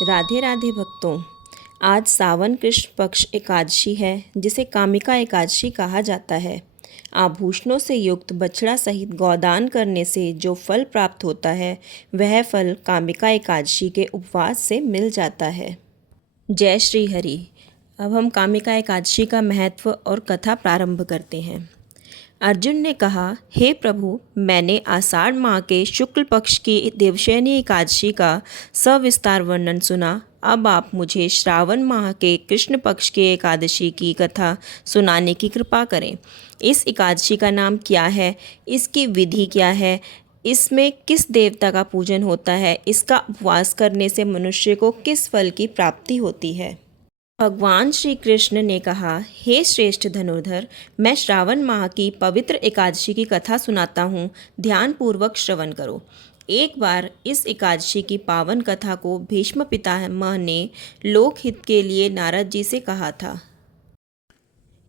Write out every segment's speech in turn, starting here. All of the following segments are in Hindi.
राधे राधे भक्तों। आज सावन कृष्ण पक्ष एकादशी है, जिसे कामिका एकादशी कहा जाता है। आभूषणों से युक्त बछड़ा सहित गौदान करने से जो फल प्राप्त होता है, वह फल कामिका एकादशी के उपवास से मिल जाता है। जय श्री हरि। अब हम कामिका एकादशी का महत्व और कथा प्रारंभ करते हैं। अर्जुन ने कहा, हे प्रभु, मैंने आषाढ़ माह के शुक्ल पक्ष की देवशयनी एकादशी का सविस्तार वर्णन सुना। अब आप मुझे श्रावण माह के कृष्ण पक्ष की एकादशी की कथा सुनाने की कृपा करें। इस एकादशी का नाम क्या है, इसकी विधि क्या है, इसमें किस देवता का पूजन होता है, इसका उपवास करने से मनुष्य को किस फल की प्राप्ति होती है। भगवान श्री कृष्ण ने कहा, हे श्रेष्ठ धनुर्धर, मैं श्रावण माह की पवित्र एकादशी की कथा सुनाता हूँ, ध्यानपूर्वक श्रवण करो। एक बार इस एकादशी की पावन कथा को भीष्म पितामह ने लोकहित के लिए नारद जी से कहा था।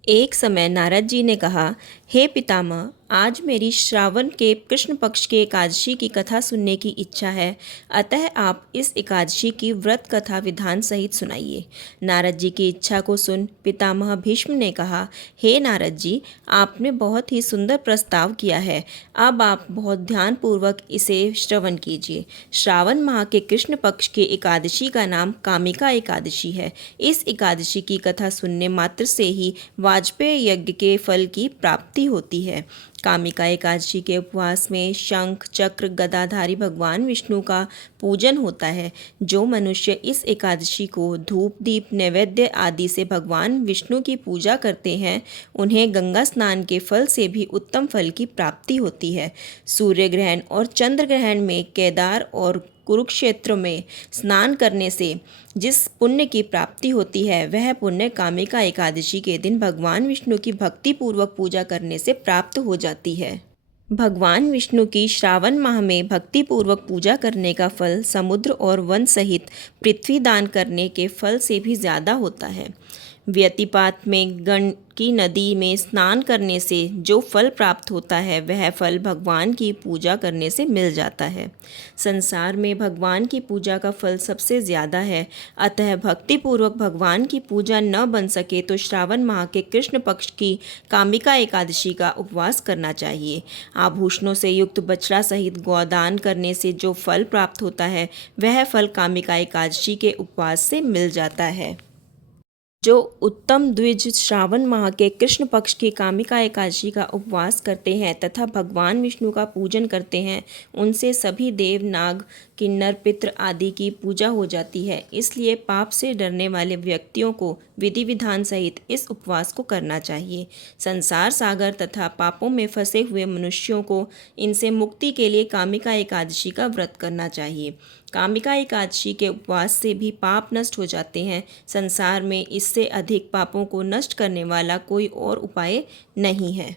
एक समय नारद जी ने कहा, हे पितामह, आज मेरी श्रावण के कृष्ण पक्ष की एकादशी की कथा सुनने की इच्छा है, अतः आप इस एकादशी की व्रत कथा विधान सहित सुनाइए। नारद जी की इच्छा को सुन पितामह भीष्म ने कहा, हे नारद जी, आपने बहुत ही सुंदर प्रस्ताव किया है। अब आप बहुत ध्यानपूर्वक इसे श्रवण कीजिए। श्रावण माह के कृष्ण पक्ष की एकादशी का नाम कामिका एकादशी है। इस एकादशी की कथा सुनने मात्र से ही वाजपेय यज्ञ के फल की प्राप्ति होती है। कामिका एकादशी के उपवास में शंख चक्र गदाधारी भगवान विष्णु का पूजन होता है। जो मनुष्य इस एकादशी को धूप दीप नैवेद्य आदि से भगवान विष्णु की पूजा करते हैं, उन्हें गंगा स्नान के फल से भी उत्तम फल की प्राप्ति होती है। सूर्य ग्रहण और चंद्र ग्रहण में केदार और कुरुक्षेत्र में स्नान करने से जिस पुण्य की प्राप्ति होती है, वह पुण्य कामिका एकादशी के दिन भगवान विष्णु की भक्ति पूर्वक पूजा करने से प्राप्त हो जाती है। भगवान विष्णु की श्रावण माह में भक्ति पूर्वक पूजा करने का फल समुद्र और वन सहित पृथ्वी दान करने के फल से भी ज़्यादा होता है। व्यतिपात में गंडकी नदी में स्नान करने से जो फल प्राप्त होता है, वह फल भगवान की पूजा करने से मिल जाता है। संसार में भगवान की पूजा का फल सबसे ज़्यादा है, अतः भक्तिपूर्वक भगवान की पूजा न बन सके तो श्रावण माह के कृष्ण पक्ष की कामिका एकादशी का उपवास करना चाहिए। आभूषणों से युक्त बछड़ा सहित गौदान करने से जो फल प्राप्त होता है, वह फल कामिका एकादशी के उपवास से मिल जाता है। जो उत्तम द्विज श्रावण माह के कृष्ण पक्ष की कामिका एकादशी का उपवास करते हैं तथा भगवान विष्णु का पूजन करते हैं, उनसे सभी देव नाग किन्नर पितृ आदि की पूजा हो जाती है। इसलिए पाप से डरने वाले व्यक्तियों को विधि विधान सहित इस उपवास को करना चाहिए। संसार सागर तथा पापों में फंसे हुए मनुष्यों को इनसे मुक्ति के लिए कामिका एकादशी का व्रत करना चाहिए। कामिका एकादशी के उपवास से भी पाप नष्ट हो जाते हैं। संसार में इससे अधिक पापों को नष्ट करने वाला कोई और उपाय नहीं है।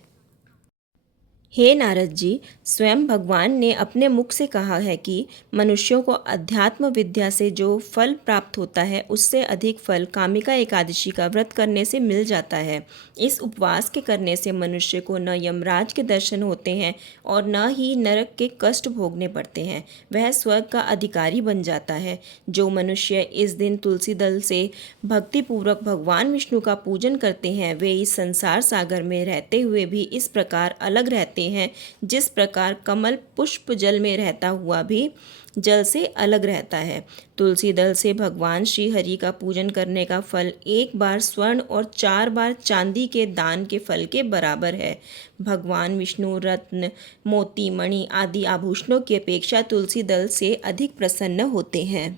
हे नारद जी, स्वयं भगवान ने अपने मुख से कहा है कि मनुष्यों को अध्यात्म विद्या से जो फल प्राप्त होता है, उससे अधिक फल कामिका एकादशी का व्रत करने से मिल जाता है। इस उपवास के करने से मनुष्य को न यमराज के दर्शन होते हैं और न ही नरक के कष्ट भोगने पड़ते हैं। वह स्वर्ग का अधिकारी बन जाता है। जो मनुष्य इस दिन तुलसी दल से भक्तिपूर्वक भगवान विष्णु का पूजन करते हैं, वे इस संसार सागर में रहते हुए भी इस प्रकार अलग रहते हैं, जिस प्रकार कमल पुष्प जल में रहता हुआ भी जल से अलग रहता है। तुलसी दल से भगवान श्री हरि का पूजन करने का फल एक बार स्वर्ण और 4 बार चांदी के दान के फल के बराबर है। भगवान विष्णु रत्न मोती मणि आदि आभूषणों की अपेक्षा तुलसी दल से अधिक प्रसन्न होते हैं।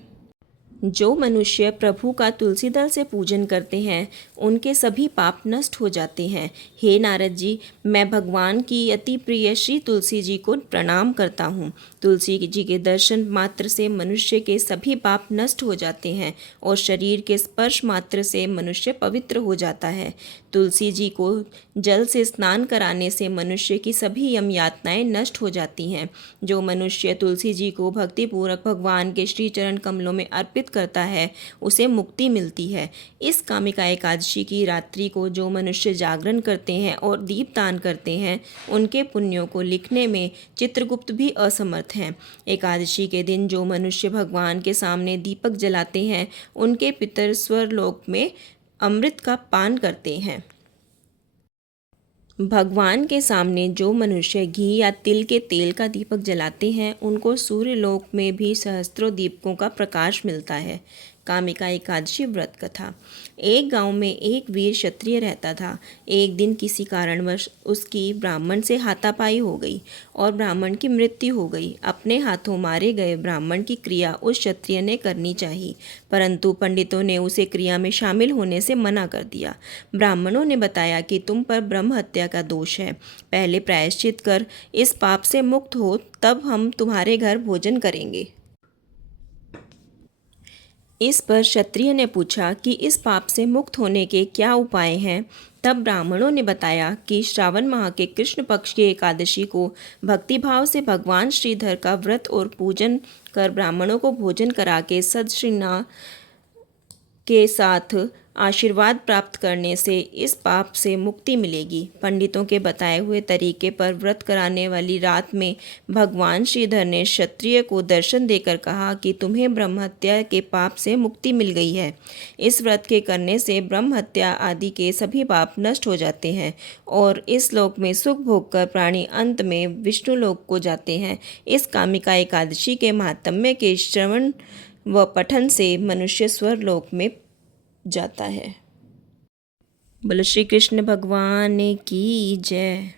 जो मनुष्य प्रभु का तुलसी दल से पूजन करते हैं, उनके सभी पाप नष्ट हो जाते हैं। हे नारद जी, मैं भगवान की अति प्रिय श्री तुलसी जी को प्रणाम करता हूँ। तुलसी जी के दर्शन मात्र से मनुष्य के सभी पाप नष्ट हो जाते हैं और शरीर के स्पर्श मात्र से मनुष्य पवित्र हो जाता है। तुलसी जी को जल से स्नान कराने से मनुष्य की सभी यम यातनाएं नष्ट हो जाती हैं। जो मनुष्य तुलसी जी को भक्तिपूर्वक भगवान के श्री चरण कमलों में अर्पित करता है उसे मुक्ति मिलती है। इस कामिका एकादशी की रात्रि को जो मनुष्य जागरण करते हैं और दीपदान करते हैं उनके पुण्यों को लिखने में चित्रगुप्त भी असमर्थ हैं। एकादशी के दिन जो मनुष्य भगवान के सामने दीपक जलाते हैं उनके पितर स्वर्गलोक में अमृत का पान करते हैं। भगवान के सामने जो मनुष्य घी या तिल के तेल का दीपक जलाते हैं उनको सूर्यलोक में भी सहस्त्रों दीपकों का प्रकाश मिलता है। कामिका एकादशी व्रत कथा। एक गांव में एक वीर क्षत्रिय रहता था। एक दिन किसी कारणवश उसकी ब्राह्मण से हाथापाई हो गई और ब्राह्मण की मृत्यु हो गई। अपने हाथों मारे गए ब्राह्मण की क्रिया उस क्षत्रिय ने करनी चाहिए, परंतु पंडितों ने उसे क्रिया में शामिल होने से मना कर दिया। ब्राह्मणों ने बताया कि तुम पर ब्रह्म हत्या का दोष है, पहले प्रायश्चित कर इस पाप से मुक्त हो, तब हम तुम्हारे घर भोजन करेंगे। इस पर क्षत्रिय ने पूछा कि इस पाप से मुक्त होने के क्या उपाय हैं। तब ब्राह्मणों ने बताया कि श्रावण माह के कृष्ण पक्ष की एकादशी को भक्तिभाव से भगवान श्रीधर का व्रत और पूजन कर ब्राह्मणों को भोजन करा के सदश्रीना के साथ आशीर्वाद प्राप्त करने से इस पाप से मुक्ति मिलेगी। पंडितों के बताए हुए तरीके पर व्रत कराने वाली रात में भगवान श्रीधर ने क्षत्रिय को दर्शन देकर कहा कि तुम्हें ब्रह्म हत्या के पाप से मुक्ति मिल गई है। इस व्रत के करने से ब्रह्म हत्या आदि के सभी पाप नष्ट हो जाते हैं और इस लोक में सुख भोग कर प्राणी अंत में विष्णु लोक को जाते हैं। इस कामिका एकादशी के महात्म्य के श्रवण व पठन से मनुष्य स्वर्गलोक में जाता है। बोलो श्री कृष्ण भगवान की जय।